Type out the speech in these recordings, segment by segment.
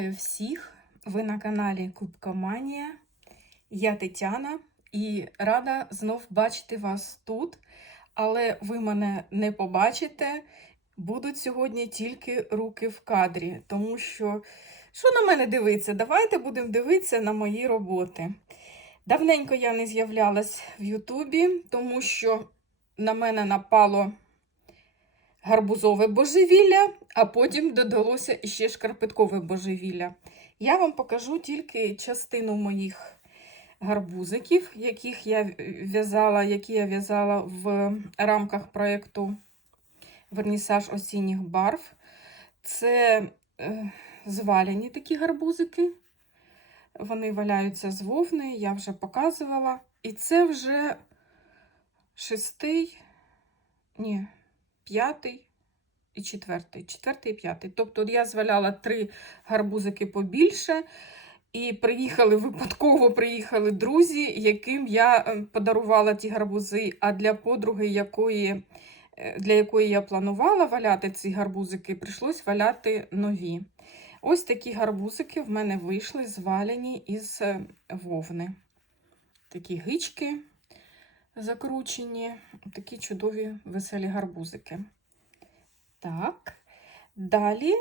Вітаю всіх! Ви на каналі Кубкоманія. Я Тетяна і рада знов бачити вас тут. Але ви мене не побачите. Будуть сьогодні тільки руки в кадрі, тому що що на мене дивиться? Давайте будемо дивитися на мої роботи. Давненько я не з'являлась в Ютубі, тому що на мене напало гарбузове божевілля, а потім додалося іще шкарпеткове божевілля. Я вам покажу тільки частину моїх гарбузиків, яких я в'язала, які я в'язала в рамках проєкту Вернісаж осінніх барв. Це е, зваляні такі гарбузики. Вони валяються з вовни, я вже показувала. І це вже шестий, ні, п'ятий і четвертий. Четвертий і п'ятий. Тобто я зваляла три гарбузики побільше. І приїхали випадково приїхали друзі, яким я е, подарувала ті гарбузи. А для подруги, якої, е, для якої я планувала валяти ці гарбузики, прийшлось валяти нові. Ось такі гарбузики в мене вийшли, звалені із е, вовни. Такі гички закручені, такі чудові веселі гарбузики. Так, далі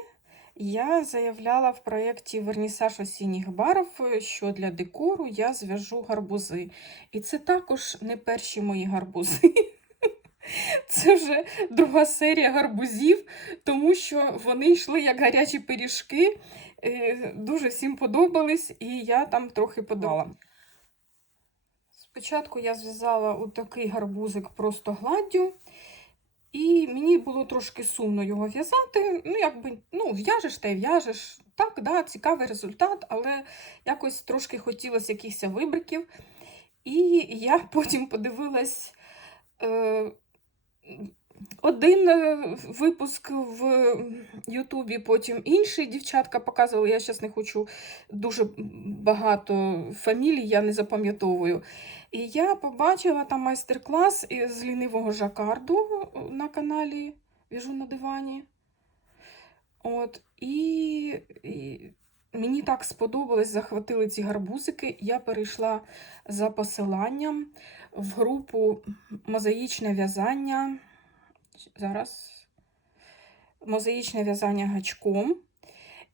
я заявляла в проєкті Вернісаж осінніх барв, що для декору я зв'яжу гарбузи. І це також не перші мої гарбузи. Це вже друга серія гарбузів, тому що вони йшли як гарячі пиріжки. Е, Дуже всім подобались, і я там трохи подала. Спочатку я зв'язала отакий гарбузик просто гладдю, і мені було трошки сумно його в'язати. Ну, якби, ну, в'яжеш та й в'яжеш. Так, да, цікавий результат, але якось трошки хотілося якихось вибриків. І я потім подивилась. Е, один е, випуск в Ютубі, потім інший дівчатка показували. Я зараз не хочу дуже багато фамілій, я не запам'ятовую. І я побачила там майстер-клас з лінивого жакарду на каналі Віжу на дивані. От, і, і мені так сподобались, захватили ці гарбузики. Я перейшла за посиланням в групу мозаїчне в'язання. Зараз мозаїчне в'язання гачком.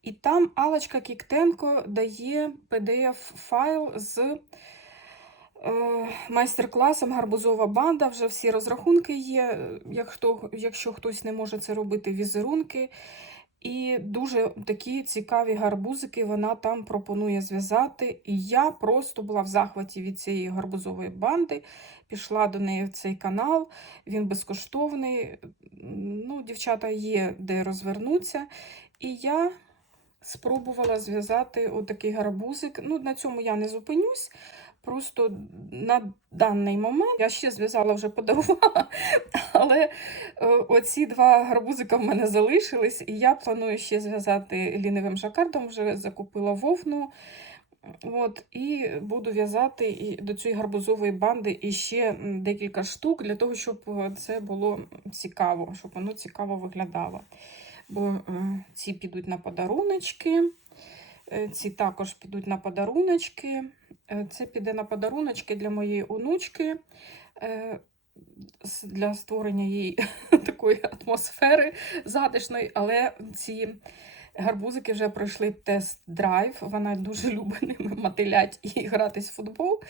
І там Алочка Кіктенко дає PDF-файл з е, майстер-класом Гарбузова банда. Вже всі розрахунки є, якщо, якщо хтось не може це робити, візерунки. І дуже такі цікаві гарбузики вона там пропонує зв'язати. І я просто була в захваті від цієї гарбузової банди. Пішла до неї в цей канал, він безкоштовний. Ну, Дівчата є де розвернутися. І я спробувала зв'язати отакий гарбузик. Ну, На цьому я не зупинюсь. Просто на даний момент я ще зв'язала, вже подарувала, але е, оці два гарбузика в мене залишились, і я планую ще зв'язати лінивим жакардом, вже закупила вовну. От, І буду в'язати і до цієї гарбузової банди іще декілька штук, для того, щоб е, це було цікаво, щоб воно цікаво виглядало. Бо е, ці підуть на подаруночки, ці також підуть на подаруночки. Е, Це піде на подаруночки для моєї онучки, е, для створення їй такої атмосфери затишної, але ці гарбузики вже пройшли тест-драйв. Вона дуже любить ними мотилять і гратись в футбол.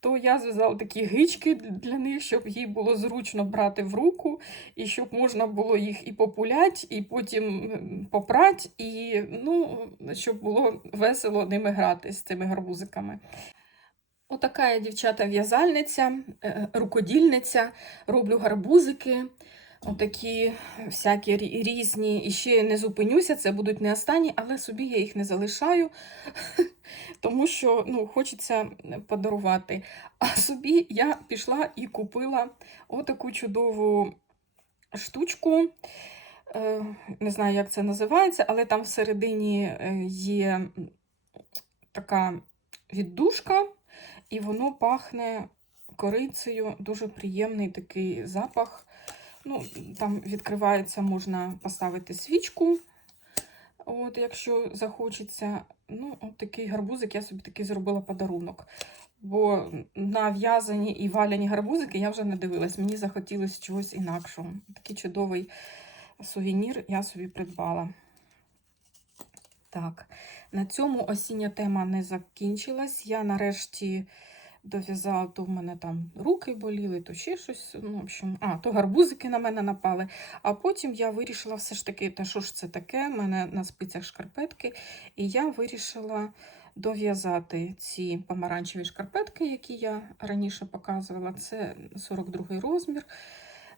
То я зв'язала такі гички для них, щоб їй було зручно брати в руку, і щоб можна було їх і популять, і потім попрать, і ну, щоб було весело ними грати з цими гарбузиками. Отака я дівчата в'язальниця, е, рукодільниця, роблю гарбузики, отакі всякі різні. І ще не зупинюся, це будуть не останні, але собі я їх не залишаю, тому що ну, хочеться подарувати. А собі я пішла і купила отаку чудову штучку. Е, Не знаю, як це називається, але там всередині е, є така віддушка, і воно пахне корицею, дуже приємний такий запах. Ну, Там відкривається, можна поставити свічку, от, якщо захочеться. Ну, от такий гарбузик, я собі такий зробила подарунок. Бо на в'язані і валяні гарбузики я вже не дивилась. Мені захотілося чогось інакшого. Такий чудовий сувенір я собі придбала. Так, на цьому осіння тема не закінчилась. Я нарешті дов'язала, то в мене там руки боліли, то ще щось. Ну, в общем, а, то гарбузики на мене напали. А потім я вирішила все ж таки, та що ж це таке? У мене на спицях шкарпетки. І я вирішила дов'язати ці помаранчеві шкарпетки, які я раніше показувала. Це 42 розмір.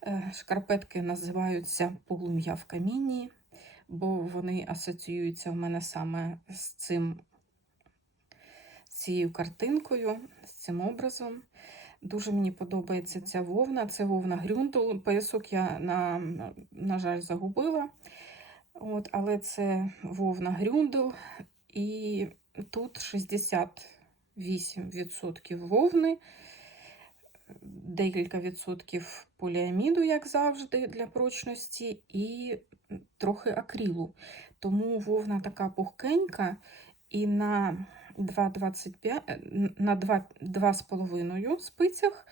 Е, Шкарпетки називаються полум'я в камінні бо вони асоціюються в мене саме з цим цією картинкою, з цим образом. Дуже мені подобається ця вовна. Це вовна Грюндл. Поясок я, на, на жаль, загубила. От, але це вовна Грюндл. І тут 68% вовни, декілька відсотків поліаміду, як завжди, для прочності, і трохи акрилу. Тому вовна така пухкенька і на 2,25, е, на 2 2,5 спицях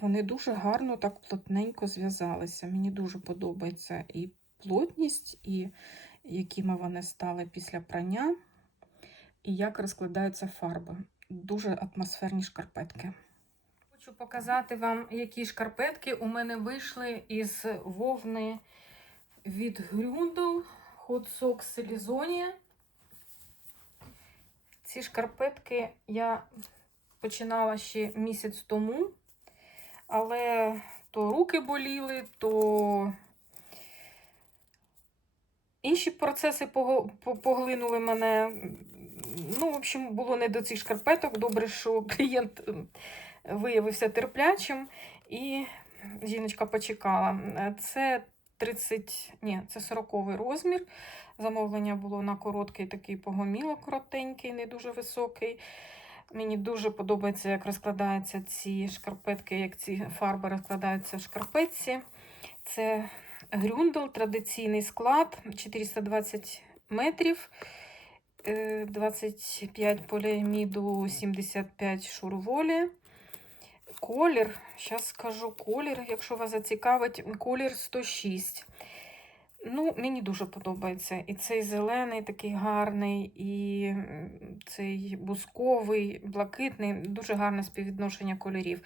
вони дуже гарно так плотненько зв'язалися. Мені дуже подобається і плотність, і якими вони стали після прання, і як розкладаються фарби. Дуже атмосферні шкарпетки. Хочу показати вам, які шкарпетки у мене вийшли із вовни від Грюндл Hot Socks Selizonia. Ці шкарпетки я починала ще місяць тому, але то руки боліли, то інші процеси поглинули мене. Ну, в общем, було не до цих шкарпеток. Добре, що клієнт ем, виявився терплячим, і жіночка почекала. Це 30, ні, це 40 розмір. Замовлення було на короткий такий погоміло, коротенький, не дуже високий. Мені дуже подобається, як розкладаються ці шкарпетки, як ці фарби розкладаються в шкарпетці. Це Грюндл, традиційний склад 420 метрів. е, 25 поліаміду, 75 шурволі. Колір, зараз скажу колір, якщо вас зацікавить, колір 106. Ну, мені дуже подобається. І цей зелений такий гарний, і цей бусковий, блакитний, дуже гарне співвідношення кольорів.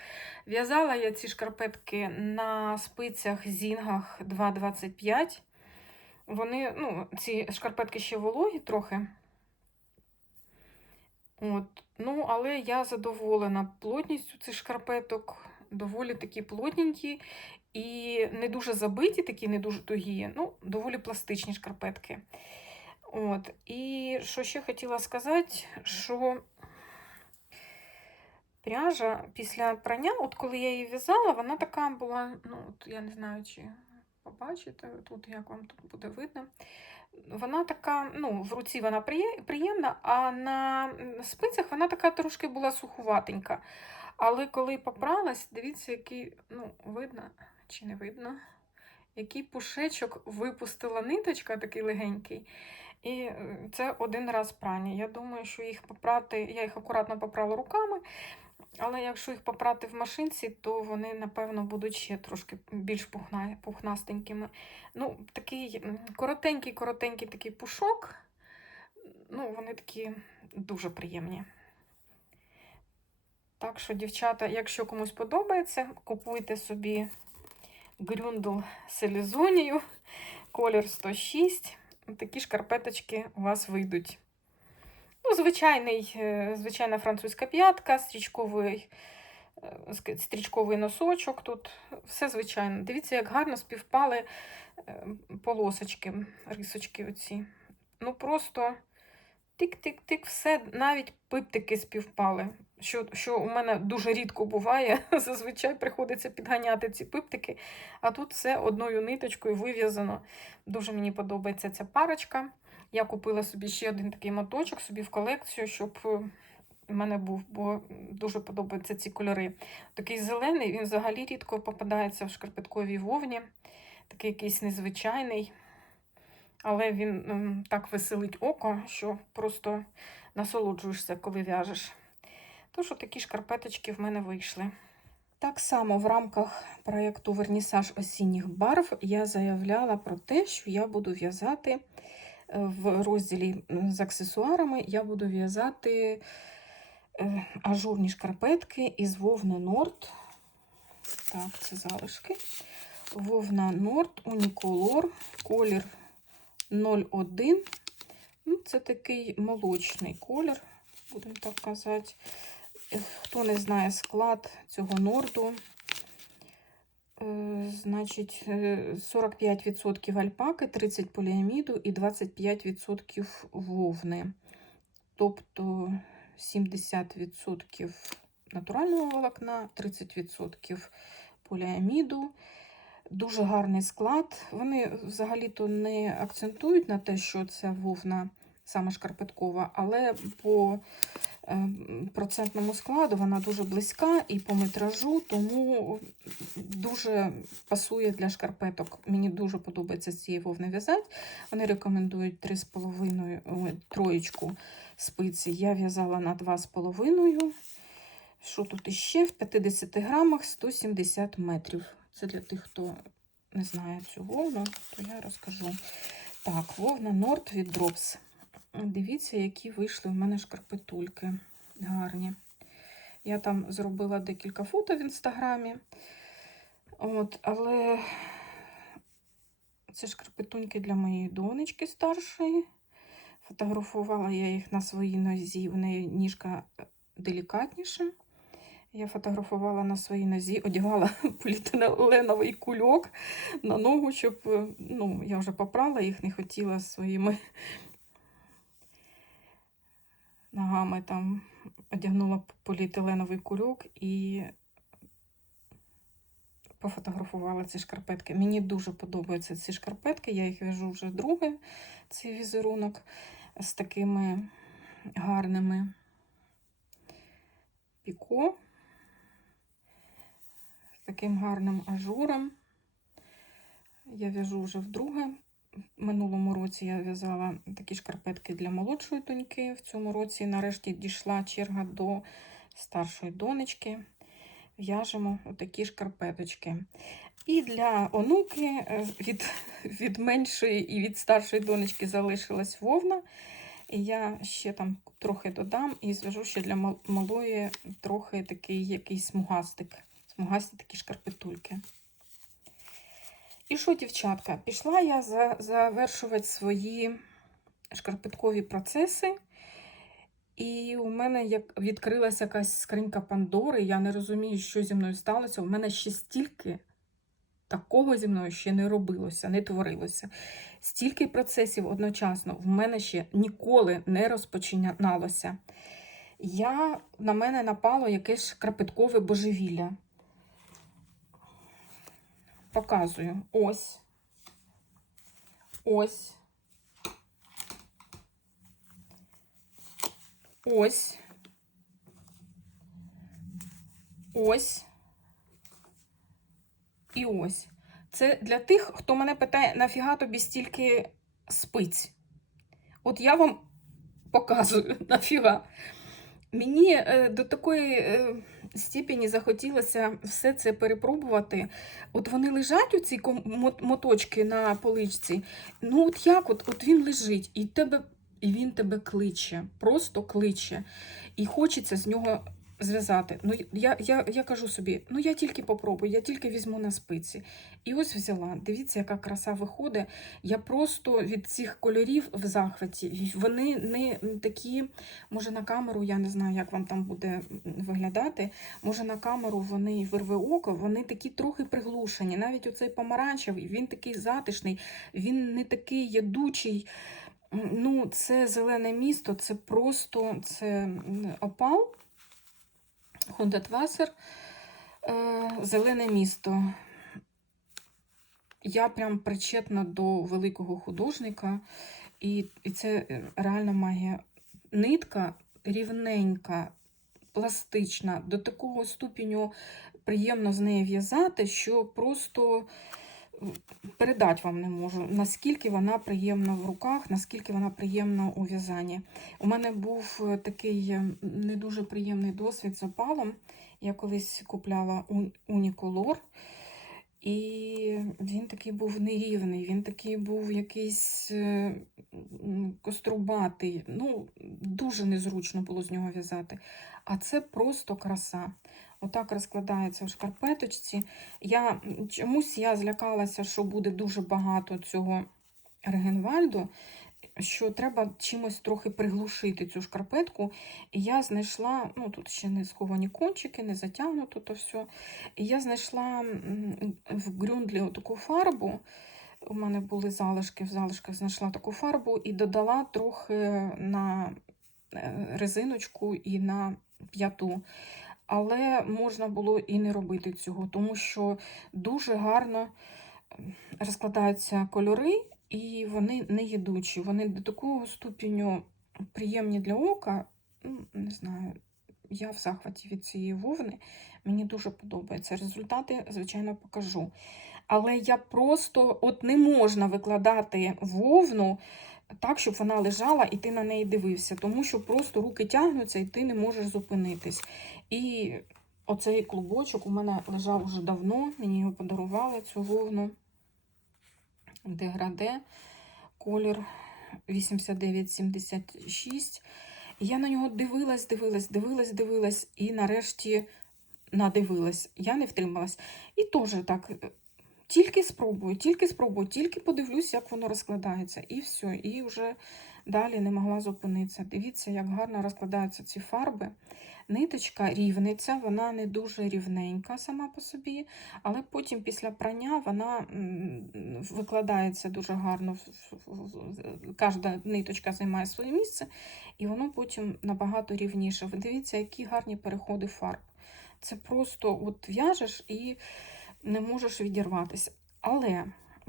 В'язала я ці шкарпетки на спицях зінгах 2,25. Вони, ну, ці шкарпетки ще вологі трохи. От. Ну, але я задоволена плотністю цих шкарпеток. Доволі такі плотненькі і не дуже забиті, такі не дуже тугі, ну, доволі пластичні шкарпетки. От. І що ще хотіла сказати, що пряжа після прання, от коли я її в'язала, вона така була, ну, от я не знаю, чи побачите тут, як вам тут буде видно. Вона така, ну, в руці вона приємна, а на спицях вона така трошки була сухуватенька. Але коли попралась, дивіться, який, ну, видно чи не видно, який пушечок випустила ниточка, такий легенький. І е, це один раз прання. Я думаю, що їх попрати, я їх акуратно попрала руками, але якщо їх попрати в машинці, то вони, напевно, будуть ще трошки більш пухна, пухнастенькими. Ну, такий коротенький, коротенький такий пушок. Ну, вони такі дуже приємні. Так що, дівчата, якщо комусь подобається, купуйте собі грюндл селізонію, колір 106. Такі шкарпеточки у вас вийдуть. Ну, звичайний, е, звичайна французька п'ятка, стрічковий, е, стрічковий носочок. Тут все звичайно. Дивіться, як гарно співпали е, полосочки, рисочки оці. Ну, просто тик-тик-тик, все, навіть пиптики співпали. Що, що у мене дуже рідко буває. Зазвичай приходиться підганяти ці пиптики, а тут все одною ниточкою вив'язано. Дуже мені подобається ця парочка. Я купила собі ще один такий моточок собі в колекцію, щоб е, в мене був, бо дуже подобаються ці кольори. Такий зелений, він взагалі рідко попадається в шкарпетковій вовні, такий якийсь незвичайний. Але він так веселить око, що просто насолоджуєшся, коли в'яжеш. Тож такі шкарпеточки в мене вийшли. Так само в рамках проєкту Вернісаж осінніх барв я заявляла про те, що я буду в'язати в розділі з аксесуарами, я буду в'язати е, ажурні шкарпетки із вовни Норд. Так, це залишки. Вовна Норд Уніколор, колір 01. Ну, це такий молочний колір, будемо так казати. Е, Хто не знає склад цього норду, значить, е, 45% альпаки, 30 поліаміду і 25% вовни. Тобто 70% натурального волокна, 30% поліаміду. Дуже гарний склад. Вони взагалі-то не акцентують на те, що це вовна саме шкарпеткова, але по процентному складу вона дуже близька і по метражу, тому дуже пасує для шкарпеток. Мені дуже подобається з цієї вовни в'язати. Вони рекомендують 3,5 троєчку спиці. Я в'язала на 2,5. Що тут іще? В 50 грамах 170 метрів. Це для тих, хто не знає цю вовну, то я розкажу. Так, вовна Норд від Drops. Дивіться, які вийшли в мене шкарпетульки. Гарні. Я там зробила декілька фото в інстаграмі. От, але це шкарпетуньки для моєї донечки старшої. Фотографувала я їх на своїй нозі. В неї ніжка делікатніша. Я фотографувала на своїй нозі, одягала поліетиленовий кульок на ногу, щоб е, ну, я вже попрала їх, не хотіла своїми ногами там одягнула поліетиленовий кульок і пофотографувала ці шкарпетки. Мені дуже подобаються ці шкарпетки, я їх в'яжу вже друге, цей візерунок з такими гарними піко з таким гарним ажуром. Я в'яжу вже вдруге. Минулому році я в'язала такі шкарпетки для молодшої доньки. В цьому році нарешті дійшла черга до старшої донечки. В'яжемо отакі шкарпеточки. І для онуки е, від, від меншої і від старшої донечки залишилась вовна. І я ще там трохи додам і зв'яжу ще для малої трохи такий якийсь смугастик. Смугасті такі шкарпетульки. І що, дівчатка, пішла я за, завершувати свої шкарпеткові процеси. І у мене як відкрилася якась скринька Пандори. Я не розумію, що зі мною сталося. У мене ще стільки такого зі мною ще не робилося, не творилося. Стільки процесів одночасно в мене ще ніколи не розпочиналося. Я, на мене напало якесь шкарпеткове божевілля. Показую. Ось. Ось. Ось. Ось. І ось. Це для тих, хто мене питає, нафіга тобі стільки спиць. От я вам показую, нафіга. Мені е, до такої е, степені захотілося все це перепробувати. От вони лежать, у ці мо- моточки на поличці. Ну, от як от, от він лежить, і тебе, і він тебе кличе, просто кличе. І хочеться з нього зв'язати. Ну, я, я, я кажу собі, ну я тільки попробую, я тільки візьму на спиці. І ось взяла. Дивіться, яка краса виходить. Я просто від цих кольорів в захваті. Вони не такі, може на камеру, я не знаю, як вам там буде виглядати. Може на камеру вони вирве око, вони такі трохи приглушені. Навіть оцей помаранчевий, він такий затишний, він не такий ядучий. Ну, це зелене місто, це просто це опал. Хондетвасер, е, зелене місто. Я прям причетна до великого художника, і, і це е, реальна магія. Нитка рівненька, пластична, до такого ступеню приємно з нею в'язати, що просто передати вам не можу, наскільки вона приємна в руках, наскільки вона приємна у в'язанні. У мене був е, такий е, не дуже приємний досвід з опалом. Я колись купляла уніколор, і він такий був нерівний, він такий був якийсь е, кострубатий. Ну, дуже незручно було з нього в'язати. А це просто краса. Отак розкладається в шкарпеточці. Я чомусь я злякалася, що буде дуже багато цього регенвальду, що треба чимось трохи приглушити цю шкарпетку. І я знайшла, ну тут ще не сховані кончики, не затягнуто то все. І я знайшла в Грюндлі таку фарбу. У мене були залишки, в залишках знайшла таку фарбу і додала трохи на е, резиночку і на п'яту. Але можна було і не робити цього, тому що дуже гарно ем, розкладаються кольори, і вони не їдучі. Вони до такого ступеню приємні для ока. Ну, не знаю, я в захваті від цієї вовни. Мені дуже подобається. Результати, звичайно, покажу. Але я просто от не можна викладати вовну так, щоб вона лежала і ти на неї дивився, тому що просто руки тягнуться і ти не можеш зупинитись. І оцей клубочок у мене лежав уже давно, мені його подарували цю вовну деграде, колір 8976. І я на нього дивилась, дивилась, дивилась, дивилась, і нарешті надивилась. Я не втрималась. І теж так. Тільки спробую, тільки спробую, тільки подивлюсь, як воно розкладається. І все. І вже далі не могла зупинитися. Дивіться, як гарно розкладаються ці фарби. Ниточка рівниця, вона не дуже рівненька сама по собі, але потім після прання вона викладається дуже гарно. Кожна ниточка займає своє місце, і воно потім набагато рівніше. Ви дивіться, які гарні переходи фарб. Це просто от в'яжеш і не можеш відірватися. Але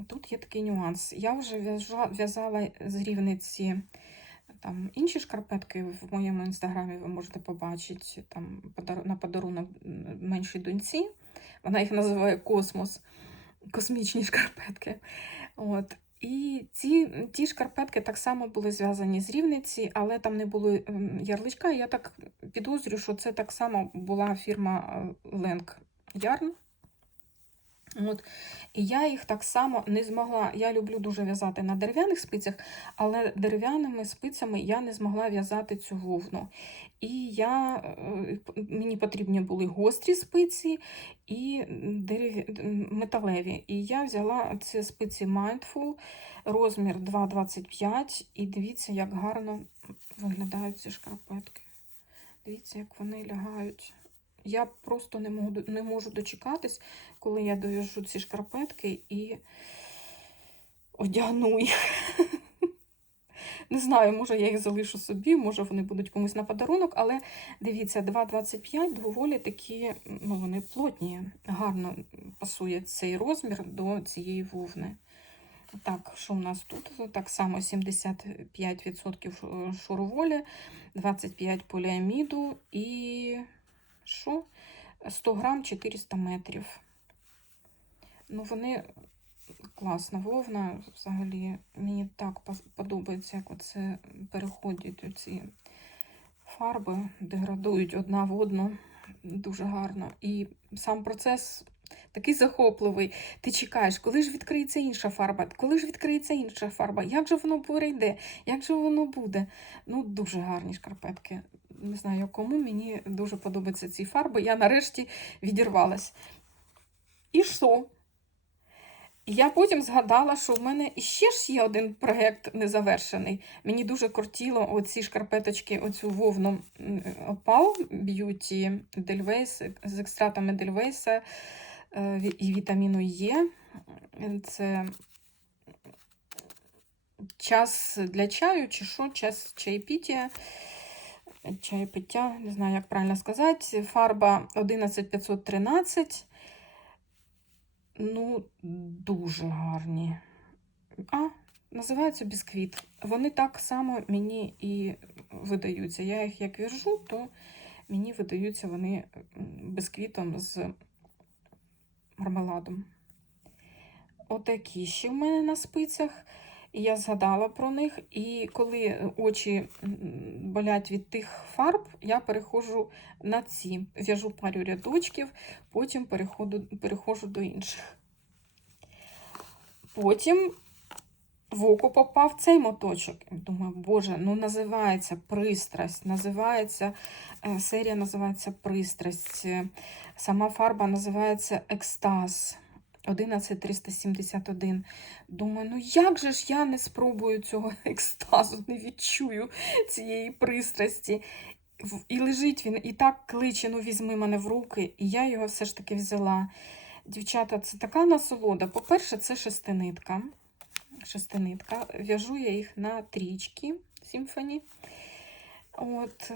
тут є такий нюанс. Я вже в'язала з рівниці там, інші шкарпетки в моєму інстаграмі ви можете побачити там, на подарунок меншій доньці. Вона їх називає космос, космічні шкарпетки. От. І ці ті шкарпетки так само були зв'язані з рівниці, але там не було ем, ярличка. Я так підозрюю, що це так само була фірма Ленг Ярн. От. І я їх так само не змогла. Я люблю дуже в'язати на дерев'яних спицях, але дерев'яними спицями я не змогла в'язати цю вовну. І я, е, мені потрібні були гострі спиці і дерев... металеві. І я взяла ці спиці Mindful, розмір 2,25. І дивіться, як гарно виглядають ці шкарпетки. Дивіться, як вони лягають. Я просто не можу, не можу дочекатись, коли я дов'яжу ці шкарпетки і одягну їх. Не знаю, може я їх залишу собі, може вони будуть комусь на подарунок, але дивіться, 2,25 доволі такі, ну вони плотні, гарно пасує цей розмір до цієї вовни. Так, що в нас тут? Так само 75% шуроволі, 25 поліаміду і що? 100 грам 400 метрів. Ну, вони класна вовна. Взагалі, мені так подобається, як оце переходять ці фарби, деградують одна в одну. Дуже гарно. І сам процес такий захопливий. Ти чекаєш, коли ж відкриється інша фарба, коли ж відкриється інша фарба, як же воно перейде, як же воно буде. Ну, дуже гарні шкарпетки. Не знаю, кому мені дуже подобаються ці фарби. Я нарешті відірвалась. І що? Я потім згадала, що в мене іще ж є один проєкт незавершений. Мені дуже кортіло оці шкарпеточки, оцю вовну опал б'юті Дельвейс з екстратами Дельвейса і вітаміну Е. Це час для чаю, чи що, час чайпіття. Чайпиття, не знаю, як правильно сказати. Фарба 11513. Ну, дуже гарні. А, називаються бісквіт. Вони так само мені і видаються. Я їх як в'яжу, то мені видаються вони бісквітом з мармеладом. Отакі ще в мене на спицях. І я згадала про них. І коли очі болять від тих фарб, я переходжу на ці. В'яжу пару рядочків, потім переходу, переходжу до інших. Потім в око попав цей моточок. Думаю, боже, ну називається пристрасть, називається, е, серія називається пристрасть, сама фарба називається екстаз. 11371. Думаю, ну як же ж я не спробую цього екстазу, не відчую цієї пристрасті. І лежить він, і так кличе, ну візьми мене в руки, і я його все ж таки взяла. Дівчата, це така насолода. По-перше, це шестинитка. Шестинитка. В'яжу я їх на трічки Сімфоні. От,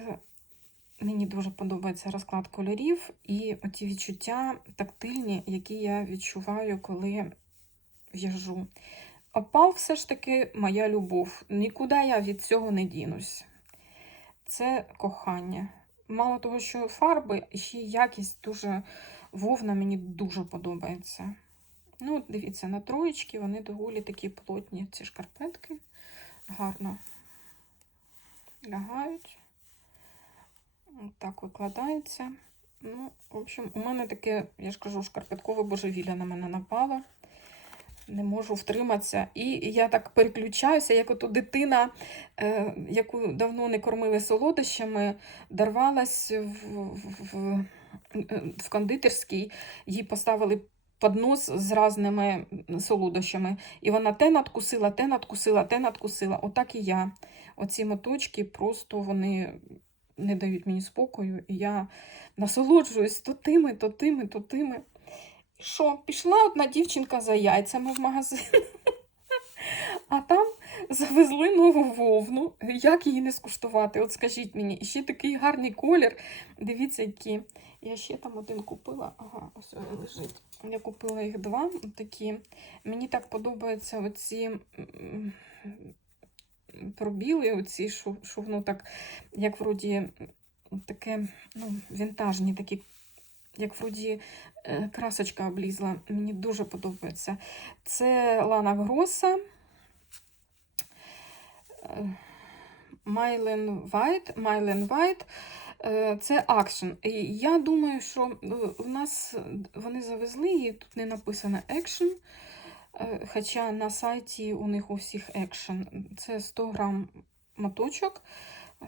Мені дуже подобається розклад кольорів і оті відчуття тактильні, які я відчуваю, коли в'яжу. Опал все ж таки моя любов. Нікуди я від цього не дінусь. Це кохання. Мало того, що фарби, ще якість дуже вовна мені дуже подобається. Ну, дивіться, на троєчки вони доволі такі плотні, ці шкарпетки. Гарно лягають. Так викладається. Ну, в общем, у мене таке, я ж кажу, шкарпеткове божевілля на мене напало. Не можу втриматися. І я так переключаюся, як ото дитина, е, яку давно не кормили солодощами, дорвалась в, в, в кондитерській, їй поставили поднос з різними солодощами. І вона те надкусила, те надкусила, те надкусила. Отак і я. Оці моточки просто вони не дають мені спокою, і я насолоджуюсь то тими, то тими, то тими. І що, пішла одна дівчинка за яйцями в магазин, а там завезли нову вовну. Як її не скуштувати? От скажіть мені, і ще такий гарний колір. Дивіться, які. Я ще там один купила. Ага, ось лежить. Я купила їх два такі. Мені так подобаються оці пробіли, оці, що, що воно так, як вроді таке, ну, вінтажні, такі, як вроді е, красочка облізла. Мені дуже подобається. Це Лана Гроса. Майлен White, Майлен White. Е, Це Action. І я думаю, що е, у нас вони завезли її, тут не написано Action. Е, Хоча на сайті у них у всіх Action. Це 100 грам моточок.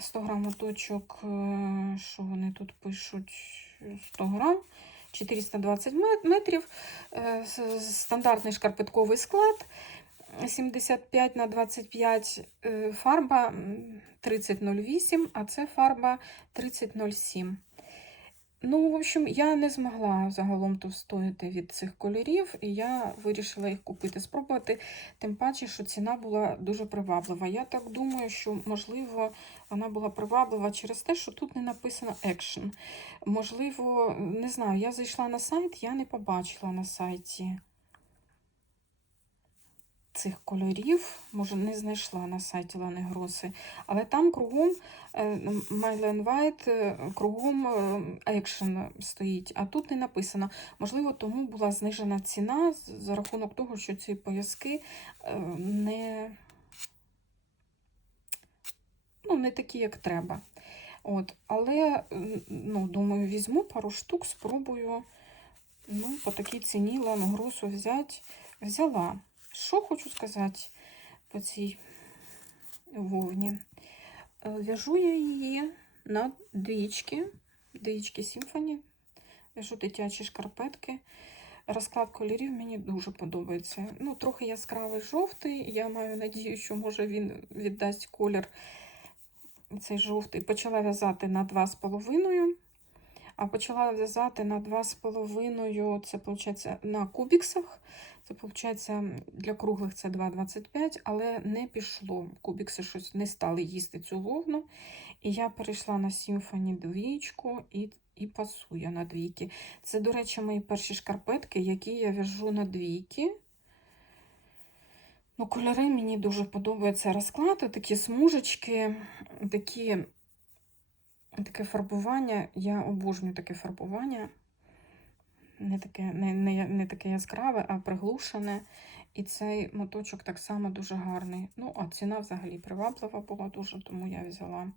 100 грам моточок, е, що вони тут пишуть? 100 грам. 420 метрів, е, стандартний шкарпетковий склад 75 на 25 е, фарба м, 3008, а це фарба 3007. Ну, в общем, я не змогла загалом то встояти від цих кольорів, і я вирішила їх купити, спробувати. Тим паче, що ціна була дуже приваблива. Я так думаю, що, можливо, вона була приваблива через те, що тут не написано Action. Можливо, не знаю, я зайшла на сайт, я не побачила на сайті цих кольорів, може, не знайшла на сайті Лани Гроси, але там кругом Майлен White, е, кругом е, Action стоїть, а тут не написано. Можливо, тому була знижена ціна за рахунок того, що ці пояски е, не, ну, не такі, як треба. От, але, ну, думаю, візьму пару штук, спробую. Ну, по такій ціні Лану Гросу взяти. Взяла. Що хочу сказати по цій вовні? Е, В'яжу я її на двічки, двічки Сімфоні. В'яжу дитячі шкарпетки. Розклад кольорів мені дуже подобається. Ну, трохи яскравий жовтий. Я маю надію, що може він віддасть колір цей жовтий. Почала в'язати на 2,5. А почала в'язати на 2,5, це виходить на кубіксах. Це виходить для круглих це 2,25, але не пішло. Кубікси щось не стали їсти цю вогну. І я перейшла на сімфоні двічку і, і пасую на двійки. Це, до речі, мої перші шкарпетки, які я в'яжу на двійки. Ну, кольори мені дуже подобається розклад, такі смужечки, такі, таке фарбування. Я обожнюю таке фарбування. Не таке, не, не, не таке яскраве, а приглушене. І цей моточок так само дуже гарний. Ну, а ціна взагалі приваблива була дуже, тому я взяла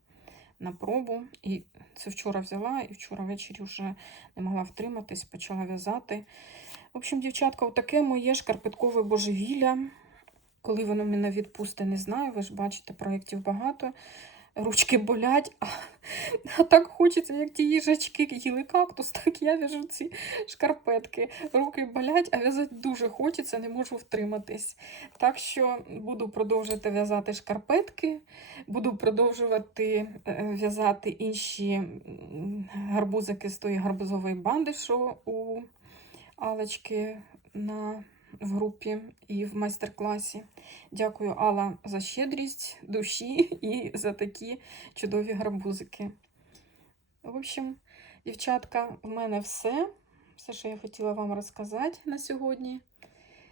на пробу. І це вчора взяла, і вчора ввечері вже не могла втриматись, почала в'язати. В общем, дівчатка, отаке моє шкарпеткове божевілля. Коли воно мене відпусте, не знаю. Ви ж бачите, проєктів багато. Ручки болять, а, а так хочеться, як ті їжачки їли кактус, так я в'яжу ці шкарпетки. Руки болять, а в'язати дуже хочеться, не можу втриматись. Так що буду продовжувати в'язати шкарпетки, буду продовжувати е, в'язати інші гарбузики з тої гарбузової банди, що у Алечки на в групі і в майстер-класі. Дякую, Алла, за щедрість душі і за такі чудові гарбузики. В общем, дівчатка, у мене все. Все, що я хотіла вам розказати на сьогодні.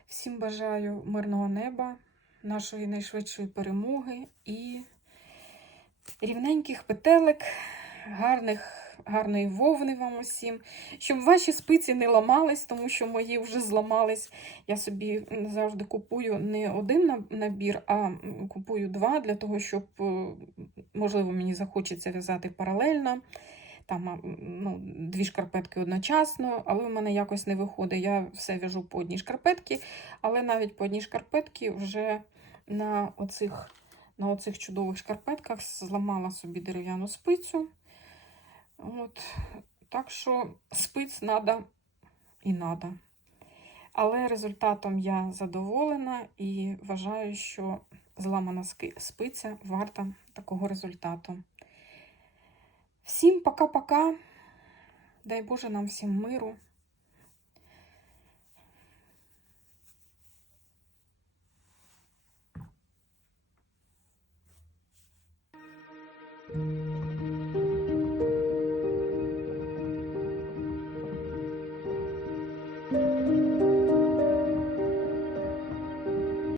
Всім бажаю мирного неба, нашої найшвидшої перемоги і рівненьких петелек, гарних, гарної вовни вам усім, щоб ваші спиці не ламались, тому що мої вже зламались. Я собі завжди купую не один набір, а купую два для того, щоб, е, можливо, мені захочеться в'язати паралельно. Там ну, дві шкарпетки одночасно, але в мене якось не виходить. Я все в'яжу по одній шкарпетці, але навіть по одній шкарпетці вже на оцих, на оцих чудових шкарпетках зламала собі дерев'яну спицю. От. Так що спиць надо і надо. Але результатом я задоволена і вважаю, що зламана спиця варта такого результату. Всім пока-пока. Дай Боже нам всім миру.